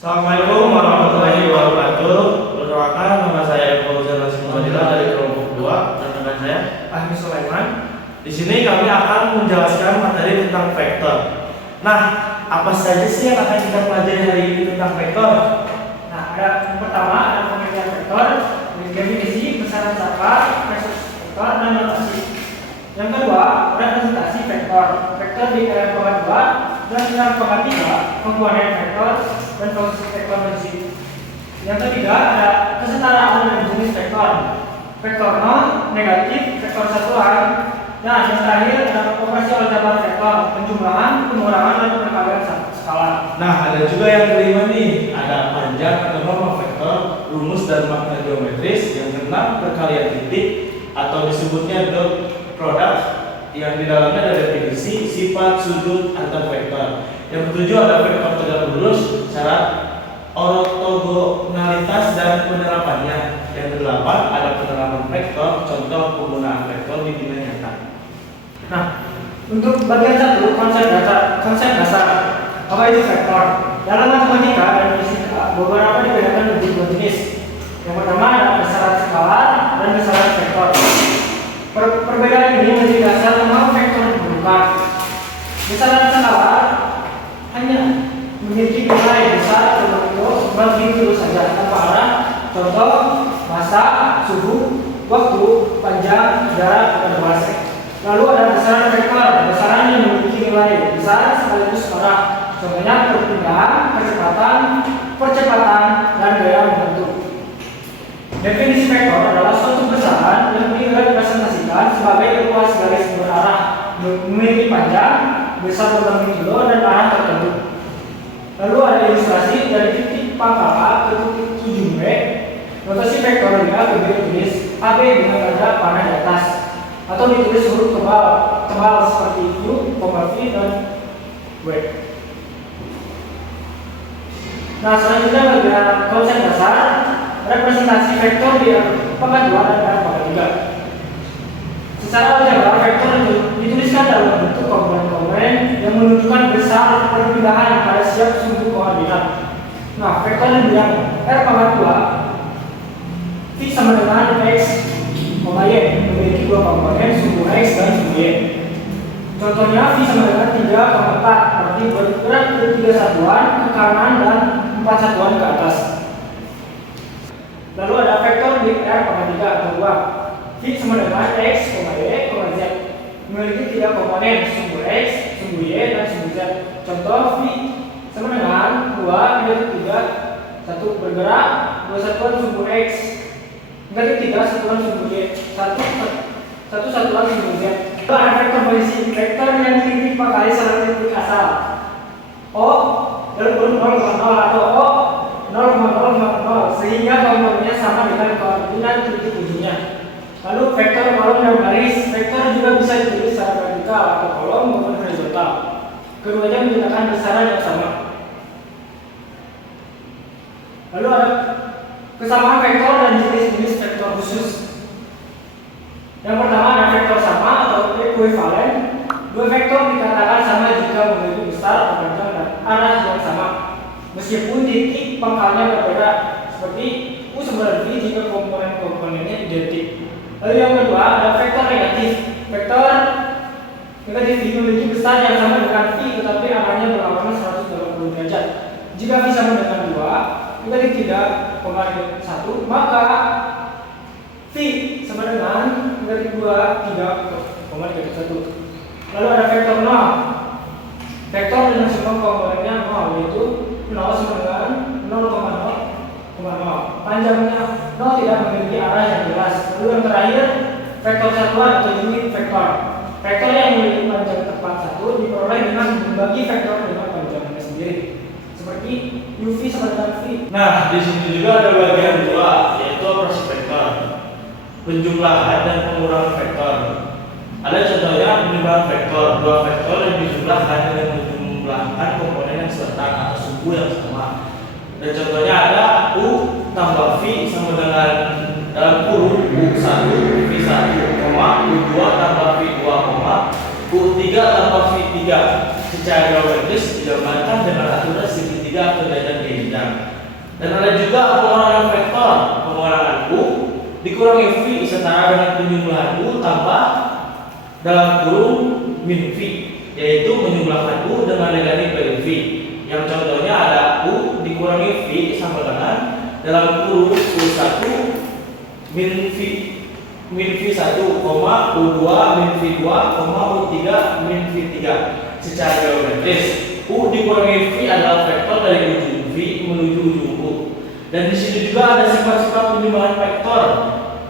Assalamualaikum warahmatullahi wabarakatuh. Perkenalkan, nama saya Fauzan Nasibullah dari kelompok 2 dan rekan saya Ahmi Sulaiman. Di sini kami akan menjelaskan materi tentang vektor. Nah, apa saja sih yang akan kita pelajari hari ini tentang vektor? Nah, yang pertama ada pengertian vektor, definisi, besaran sangka, versus vektor, dan notasi. Yang kedua, representasi vektor. Vektor di R-2 dan R-3, komponen vektor dan fungsi vektor di sini. Yang ketiga, ada kesetaraan dan jenis vektor. Vektor non, negatif, vektor satuan. Dan yang terakhir ada operasi aljabar vektor, penjumlahan, pengurangan, dan perkalian skala. Nah, ada juga yang kelima nih, ada panjang atau norma vektor, rumus dan makna geometris. Yang keenam, perkalian titik atau disebutnya dot product, yang di dalamnya ada definisi, sifat, sudut, antar vektor. Yang ketujuh ada vektor tegak lurus, syarat, ortogonalitas dan penerapannya. Yang kedelapan ada penerapan vektor, contoh penggunaan vektor di dunia nyata. Nah, untuk bagian 1, konsep dasar. Apa itu vektor? Dalam matematika dan fisika, beberapa dibedakan menjadi dua jenis. Yang pertama ada besaran skalar dan besaran vektor. Perbedaan ini menjadi dasar mengapa vektor dibentukkan. Besaran skalar hanya memiliki nilai besar atau bagi itu saja tanpa arah. Contoh masa, suhu, waktu, panjang, jarak, dan luas. Lalu ada besaran vektor, besaran yang memiliki nilai besar sekaligus arah. Contohnya perpindahan, percepatan, dan gaya membentuk. Definisi vektor adalah suatu besaran yang direpresentasikan sebagai luas garis berarah, memiliki panjang, besar berbanding kilo, dan arah tertentu. Lalu ada ilustrasi dari titik pangkal A ke titik ujung B. Notasi vektor juga tulis AB dengan tanda panah di atas, atau ditulis huruf tebal seperti U, V, dan W. Nah, selanjutnya bagian konsep dasar representasi vektor di pangkat 2 dan pangkat 3. Secara aljabar, vektor dituliskan dalam bentuk komponen-komponen yang menunjukkan besar perpindahan pada setiap sumbu koordinat. Nah, vektor yang R pangkat 2 V sama dengan X, Y, memiliki dua komponen, sumbu X dan sumbu Y. Contohnya V sama dengan 3,4, berarti bergerak ke 3 satuan ke kanan dan 4 satuan ke atas. Lalu ada vektor di R pangkat 3 atau 2. V sama dengan X, Y, Z. Memiliki 3 komponen, sumbu X, sumbu Y, dan sumbu Z. Contoh V sama dengan 2 negatif 3, 1 bergerak, 2 satuan sumbu X, negatif 3 satuan sumbu Y, 1 satuan sumbu Z. Lalu ada vektor posisi, vektor yang titik pangkali salah titik asal. O dalam kurung 0,0 atau O 0,000 sehingga komponennya sama dengan koordinat titik ujungnya. Lalu vektor kolom dan garis, vektor juga bisa ditulis secara vertikal atau kolom maupun horizontal. Keduanya menggunakan besaran yang sama. Lalu ada kesamaan vektor dan jenis-jenis vektor khusus. Yang pertama ada vektor sama atau ekuivalen. Dua vektor dikatakan sama jika memiliki besar, panjang, dan arah yang sama, meskipun titik pangkalnya berbeda, seperti U sama V jika komponen-komponennya identik. Lalu yang kedua ada vektor negatif. Vektor negatif memiliki besar yang sama dengan V, tetapi arahnya berlawanan 180 derajat. Jika V sama dengan 2, negatif 3,1, maka V sama dengan negatif 2, 3,1. Lalu ada vektor 0. Vektor dengan semua komponennya 0, yaitu 0 sama dengan 0,0,0. Panjangnya 0 tidak memiliki arah yang jelas. Lalu yang terakhir, vektor satuan atau unit vektor. Vektor yang memiliki panjang tepat 1 diperoleh dengan membagi vektor dengan panjangnya sendiri. Seperti UV sama dengan V. Nah, di sini juga ada bagian 2, yaitu operasi vektor, penjumlahan dan pengurangan vektor. Ada contohnya penjumlahan vektor, dua vektor yang dijumlahkan dengan menjumlahkan komponen yang serta atau sumbu yang sama. Dan contohnya ada U tambah V sama dengan dalam kurung U1 V1, U2 tambah V2, U3 tambah V3. Secara geometris digambarkan dengan aturan segitiga atau derajat beda. lainnya. Dan ada juga pengurangan vektor. Pengurangan U dikurangi V setara dengan penjumlahan U tambah dalam kurung min V, yaitu menjumlahkan U dengan negatif dari V. Yang contohnya ada U dikurangi V sama dengan dalam kurung U1 min V1, U2 min V2, U3 min V3. Secara geometris, U dikurangi V adalah vektor dari ujung V menuju ujung U. Dan di sini juga ada sifat-sifat penjumlahan vektor.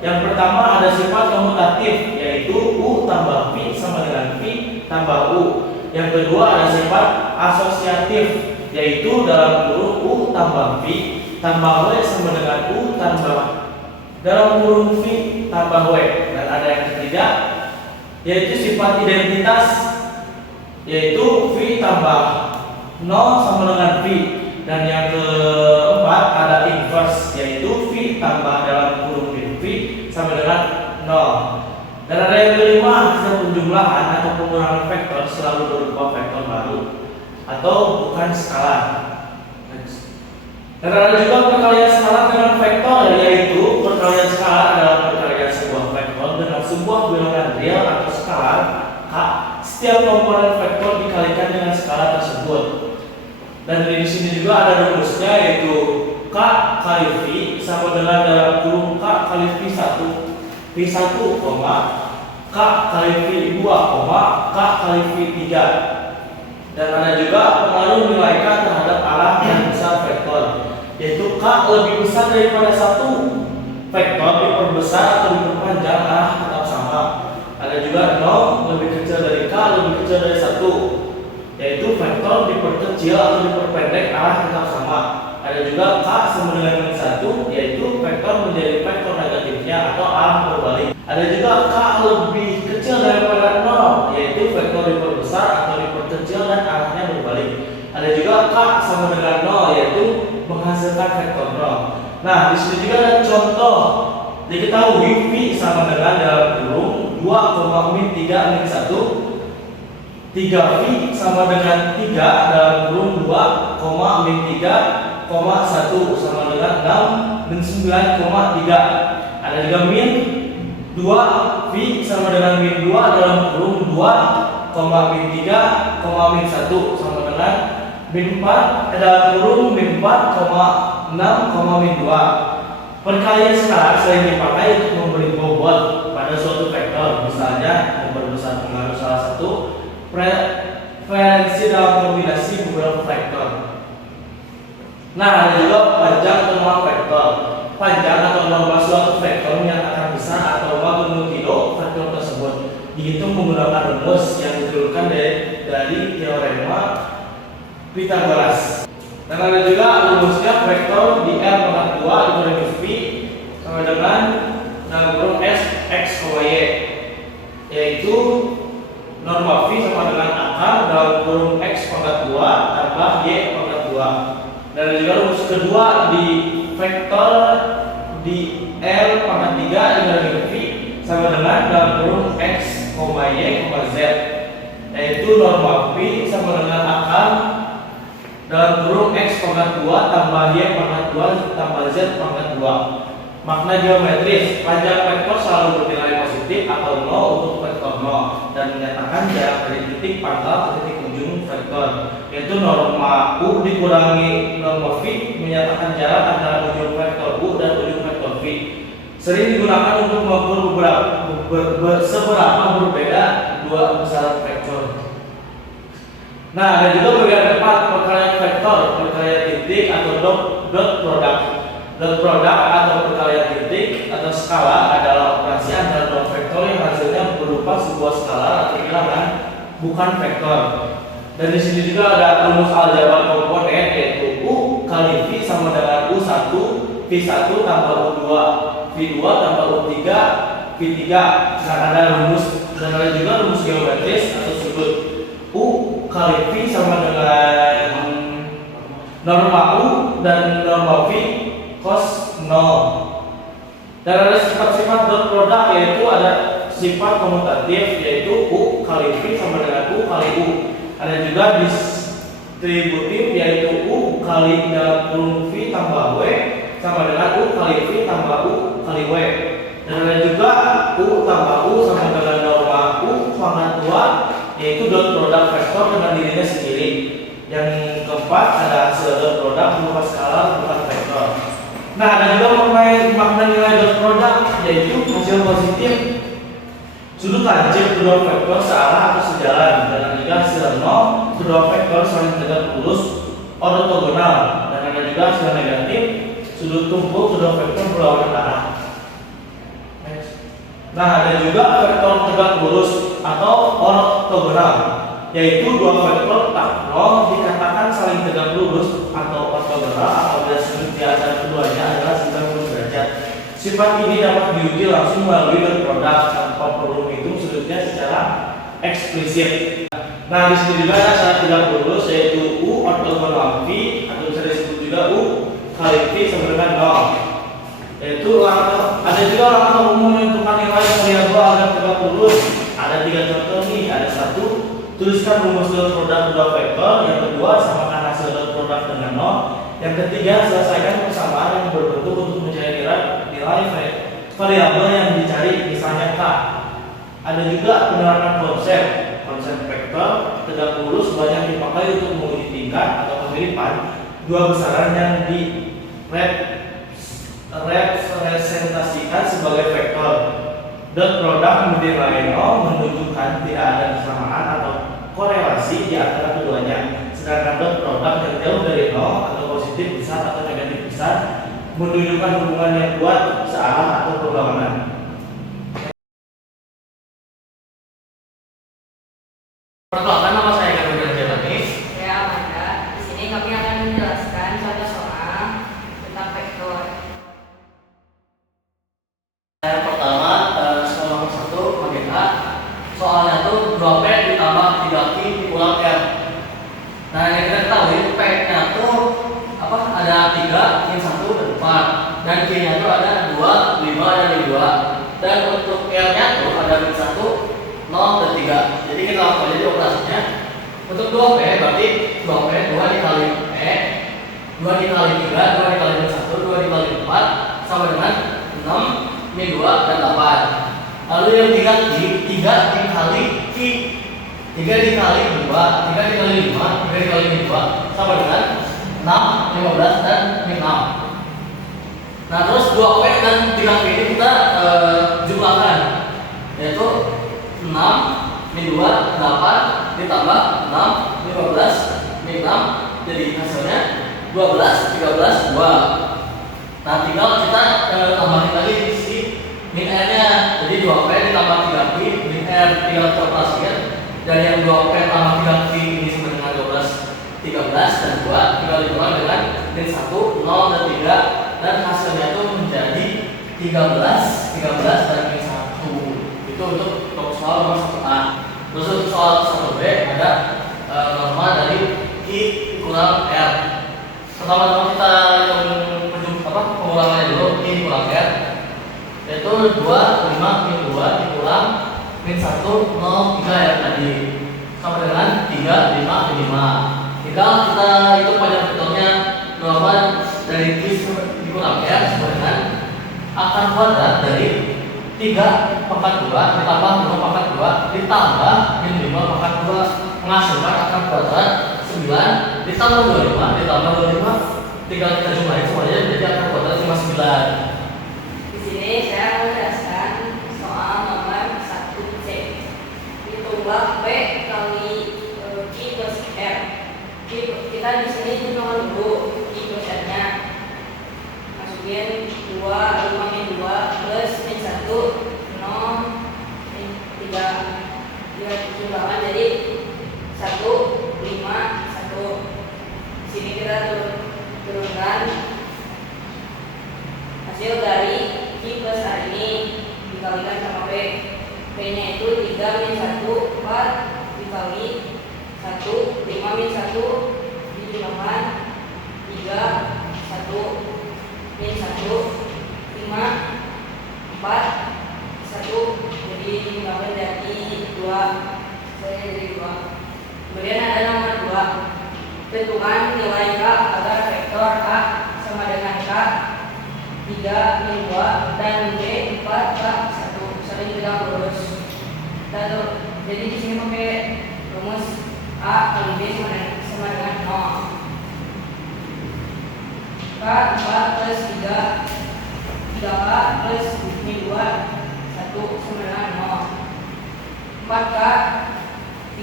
Yang pertama ada sifat komutatif, yaitu U tambah V sama dengan V tambah U. Yang kedua ada sifat asosiatif, yaitu dalam kurung U tambah V tambah W sama dengan U tambah dalam kurung V tambah W. Dan ada yang ketiga, yaitu sifat identitas, yaitu V tambah 0 sama dengan V. Dan yang keempat ada inverse, yaitu V tambah dalam kurung min V sama dengan 0. Dan ada yang kelima, hasil penjumlahan atau pengurangan vektor selalu berupa vektor baru atau bukan skala. Dan ada juga perkalian skala dengan vektor, yaitu perkalian skala adalah perkalian sebuah vektor dengan sebuah bilangan real atau skala K. Setiap komponen vektor dikalikan dengan skala tersebut. Dan di sini juga ada rumusnya, yaitu K kali V sama dengan dalam kurung K kali V1, K kali V2, K kali V3. Dan ada juga pengaruh nilai K terhadap arah yang besar vektor, yaitu K lebih besar daripada 1, vektor diperbesar atau diperpanjang arah tetap sama. Ada juga 0 lebih kecil dari K lebih kecil dari 1, yaitu vektor diperkecil atau diperpendek arah tetap sama. Ada juga K sama dengan 1, yaitu vektor menjadi vektor negatifnya atau arah berbalik. Ada juga K lebih kecil daripada 0, yaitu vektor diperbesar atau diperkecil dan arahnya berbalik. Ada juga K sama dengan 0, yaitu menghasilkan vektor 0. Nah, di sini juga ada contoh. Diketahui V sama dengan dalam kurung 2, min 3 min 1, 3V sama dengan 3 dalam kurung 2, min 3, 1 sama dengan 6 min 9,3. Ada juga min 2V sama dengan min 2 dalam kurung 2, min 3, min 1 sama dengan min 4 dalam kurung min 4, 6, min 2. Perkalian skala sering dipakai untuk memberi bobot pada suatu vektor, misalnya memperbesar pengaruh salah satu preferensi dalam kombinasi beberapa vektor. Nah, ada juga panjang atau norma vektor. Panjang atau norma suatu vektor menyatakan besar atau magnitudo vektor tersebut dihitung menggunakan rumus yang diturunkan dari teorema Pythagoras. Dan ada juga rumusnya vektor di R pangkat 2 dikurangi V sama dengan dalam kurung S X, Y, yaitu norma V sama dengan akar dalam kurung X pangkat 2 tambah Y pangkat 2. Dan ada juga rumus kedua di vektor di L pangkat 3 dikurangi V sama dengan dalam kurung X, Y, Z, yaitu norma V sama dengan akar dalam kurung X pangkat 2 tambah Y pangkat 2 tambah Z pangkat 2. Makna geometris, panjang vektor selalu bernilai positif atau 0 untuk vektor 0 dan menyatakan jarak dari titik pangkal ke titik ujung vektor, yaitu norma U dikurangi norma V menyatakan jarak antara ujung vektor U dan ujung vektor V. Sering digunakan untuk mengukur seberapa berbeda dua besaran vektor. Nah, ada juga bagian 4, perkalian vektor, perkalian titik atau dot product. Dot product atau perkalian titik atau skala adalah operasi antara dua vektor yang hasilnya berupa sebuah skala atau bilangan, bukan vektor. Dan di sini juga ada rumus aljabar komponen, yaitu U kali V sama dengan U1 V1 tambah U2 V2 tambah U3 V3. Dan ada rumus, dan ada juga rumus geometris atau sudut. U kali V sama dengan norma U dan norma V cos 0. Dan ada sifat-sifat dot product, yaitu ada sifat komutatif, yaitu U kali V sama dengan U kali U. Ada juga tributif yaitu U kali dalam kurung V tambah W sama dengan U kali V tambah U kali W. Dan ada juga U tambah U sama dengan norma U pangkat 2 yaitu dot produk vektor dengan dirinya sendiri. Yang keempat ada hasil dot produk berupa skalar bukan vektor. Nah, ada juga makna nilai dot produk yaitu hasil positif sudut lancip kedua vektor searah atau sejalan, dan juga hasil 0 kedua vektor saling tegak lurus ortogonal, dan ada juga hasil negatif sudut tumpul kedua vektor berlawanan arah. Nah, ada juga vektor tegak lurus atau ortogonal, yaitu dua vektor tak 0 dikatakan saling tegak lurus atau ortogonal apabila sudut di antara keduanya adalah 90 derajat. Sifat ini dapat diuji langsung melalui dot produk tanpa perlu menghitung sudutnya secara eksplisit. Nah, di sini juga ada syarat tegak lurus yaitu U ortogonal V atau bisa disebut juga U kali V sama dengan 0. Yaitu ada juga langkah umum menentukan nilai variabel agar tegak lurus. Ada 3 contoh nih. Ada 1, tuliskan rumus dot produk kedua vektor. Yang kedua, samakan hasil dot produk dengan 0. Yang ketiga, selesaikan persamaan yang berbentuk untuk mencari nilai variabel yang dicari, misalnya K. Ada juga penerapan konsep vektor tegak lurus banyak dipakai untuk menguji tingkat atau kemiripan dua besaran yang direpresentasikan sebagai vektor. Dot produk kemudian lain 0 menunjukkan tidak ada kesamaan atau korelasi di antara keduanya. Sedangkan dot produk yang jauh dari 0 atau positif besar atau negatif besar menunjukkan hubungan yang kuat searah atau perlawanan. Perkenalkan, nama saya Garuda Jalani. Saya Amanda. Di sini kami akan menjelaskan contoh soal tentang vektor. Yang pertama, soal nomor 1 agenda. Soalnya tuh 2P ditambah 3Q dikulang R. Nah, yang kita ketahui P-nya tuh apa? Ada 3, Q 1 dan 4. Dan Q-nya tuh ada 2, 5 dan 2. Dan untuk R-nya tuh ada Q 1, 0 dan 3. Jadi kita lakukan aja operasinya. Untuk 2P berarti 2P 2 dikali P 2 dikali 3, 2 dikali 1, 2 dikali 4 sama dengan 6, min 2 dan 8. Lalu yang 3Q, 3 dikali Q 3 dikali 2, 3 dikali 5, 3 dikali min 2 sama dengan 6, 15 dan min 6. Nah, terus 2P dan 3Q ini kita jumlahkan, yaitu 6 min 2 8 ditambah 6 15 min 6, jadi hasilnya 12 13 2. Nah, tinggal kita tambahin lagi di sisi min R nya. Jadi 2P ditambah 3Q min R tinggal kita operasikan. Dan yang 2P tambah 3Q ini sama dengan 12 13 dan 2 tinggal dikulang dengan min 1 0 dan 3, dan hasilnya itu menjadi 13 13 dan min 1. Itu untuk soal nomor 1A. Terus untuk soal 1B ada norma dari Q kurang R. Pertama-tama kita pengulangannya dulu. Q kurang R yaitu 2 5 min 2 dikulang min 1 0 3 R tadi sama dengan 3 5 min 5. Tinggal kita hitung panjang vektornya. Norma dari Q dikurang R sama dengan akar kuadrat dari 3 pangkat 2 ditambah 2 pangkat 2 ditambah min 5 pangkat 2 menghasilkan akar kuadrat 9 ditambah 25 ditambah 25. Tinggal kita jumlahin semuanya jadi akar kuadrat cuma 9. Di sini saya menjelaskan soal nomor 1C. Hitunglah P kali Q plus R. Kita di sini hitung dulu Q plus R-nya. Masukin 2 5 min 2 plus min 1 0 min 3. Dia jumlahkan jadi 1 5 1. Di sini kita turunkan hasil dari Q plus R ini dikalikan sama P. P-nya itu 3 min 1 4 dikali 1 5 min 1 dijumlahkan 3 1 min 1 5 4 1, jadi jumlahnya jadi 2. Saya jadi 2. Kemudian ada nomor 2. P K 3 min 2 dan B 4 K 1 saling tidak lurus. Lalu jadi di sini pakai rumus A kali B sama dengan 0. K 4 plus 3 3K plus min 2 1 sama dengan 0. 4K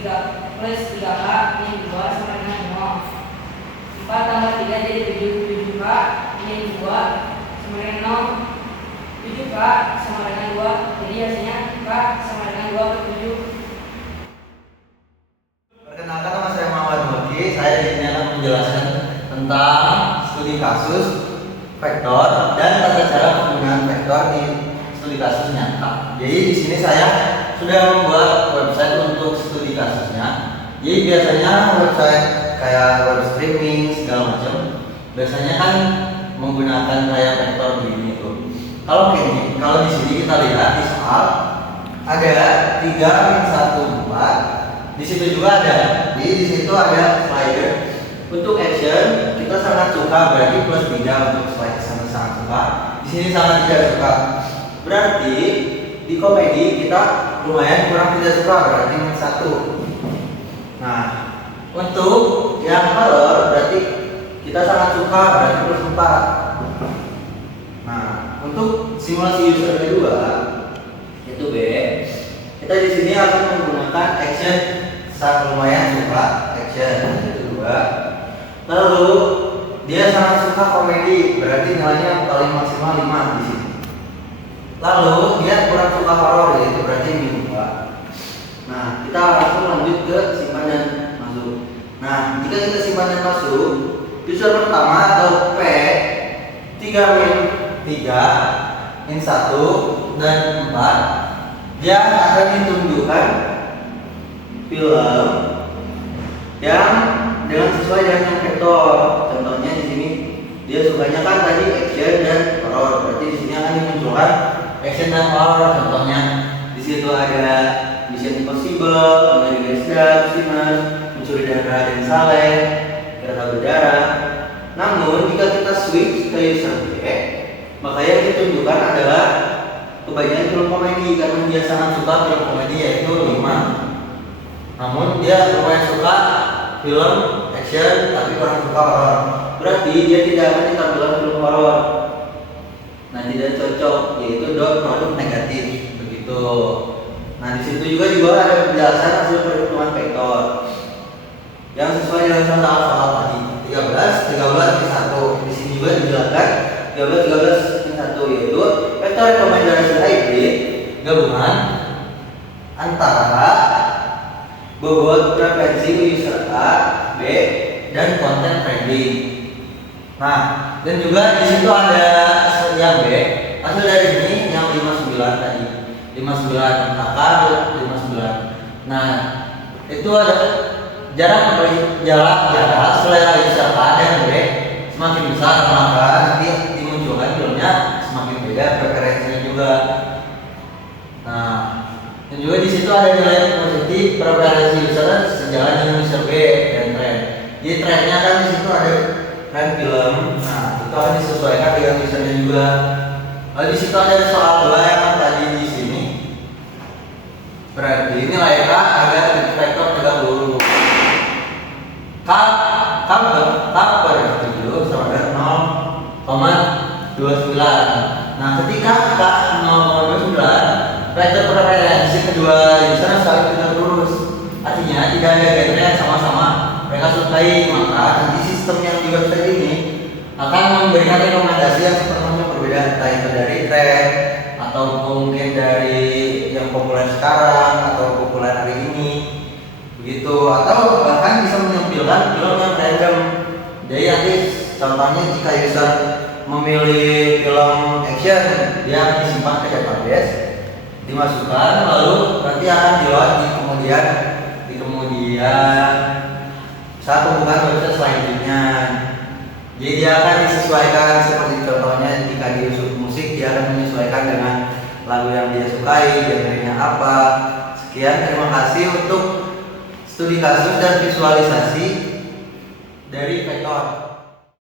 3 plus 3K min 2 sama dengan 0. 4 tambah 3 jadi 7K min 2 sama dengan 0. 7K sama dengan 2 jadi hasilnya K sama dengan 2 per 7. Perkenalkan, nama saya Muhammad Moki. Saya di sini akan menjelaskan tentang studi kasus, vektor, dan tata cara penggunaan vektor di studi kasus nyata. Jadi di sini saya sudah membuat website untuk studi kasusnya. Jadi biasanya website kayak web streaming segala macam, biasanya kan menggunakan kayak vektor begini tuh. Kalau di sini kita lihat di soal ada 3 min 1 4. Di situ juga ada. Jadi di situ ada slider. Untuk action kita sangat suka, berarti plus 3 untuk slide sangat suka. Di sini sangat tidak suka. Berarti di komedi kita lumayan kurang tidak suka, berarti min 1. Nah, untuk yang horror berarti kita sangat suka, berarti plus 4. Nah, untuk simulasi user kedua itu B. Kita di sini akan menggunakan action sangat lumayan suka, action kedua. Lalu dia sangat suka komedi, berarti nilainya paling maksimal 5 di sini. Lalu dia kurang suka horor, yaitu berarti min 2. Nah, kita langsung lanjut ke simpan dan masuk. Nah, jika kita simpan dan masuk, user pertama atau P 3 min 3 min 1 dan 4, dia akan ditunjukkan film yang dengan sesuai dengan vektor. Contohnya di sini dia sukanya kan tadi action dan horror, berarti di sini akan dimunculkan action dan horror. Contohnya di situ ada Mission Impossible, American Gangster, Sinners, Mencuri dan Raden Saleh, Kereta Berdarah. Namun jika kita switch ke user B, maka yang ditunjukkan adalah kebanyakan film komedi, karena dia sangat suka film komedi yaitu 5. Namun dia lumayan suka film action tapi kurang suka horror, berarti dia tidak akan ditampilkan film horror. Nah, tidak cocok, yaitu dot produk negatif begitu. Nah, di situ juga ada penjelasan hasil perhitungan vektor yang sesuai dengan contoh soal tadi 13 min 1. Di sini juga dijelaskan 13 min 1 yaitu vektor rekomendasi hybrid gabungan antara bobot preferensi user A, B, dan konten trending. Nah, dan juga di situ ada yang B, hasil dari ini yang 59 tadi, 59 akar 59. Nah, itu ada jarak selera user A dan B semakin besar, maka nanti dimunculkan filmnya semakin beda preferensinya juga. Nah, dan juga di situ ada nilai positif preferensi user sejalan dengan user B dan tren. Jadi trennya kan di situ ada tren film. Nah, itu akan disesuaikan dengan usernya juga. Lalu di situ ada soal 2 yang tadi di sini. Berarti nilai K agar vektor tegak lurus. K per 7 sama dengan 0,29. Nah, ketika K 0,29, vektor preferensi kedua user saling tegak lurus. Artinya tidak ada genre yang sama-sama mereka sukai, maka nanti sistem yang di website ini akan memberikan rekomendasi yang sepenuhnya berbeda, entah itu dari tren atau mungkin dari yang populer sekarang atau populer hari ini begitu, atau bahkan bisa menampilkan film yang random. Jadi nanti contohnya jika user memilih film action, dia disimpan ke database, dimasukkan, lalu nanti akan di-load di kemudian saat pembukaan website selanjutnya. Jadi dia akan disesuaikan, seperti contohnya jika di musik dia akan menyesuaikan dengan lagu yang dia sukai, genrenya apa. Sekian, terima kasih untuk studi kasus dan visualisasi dari vektor.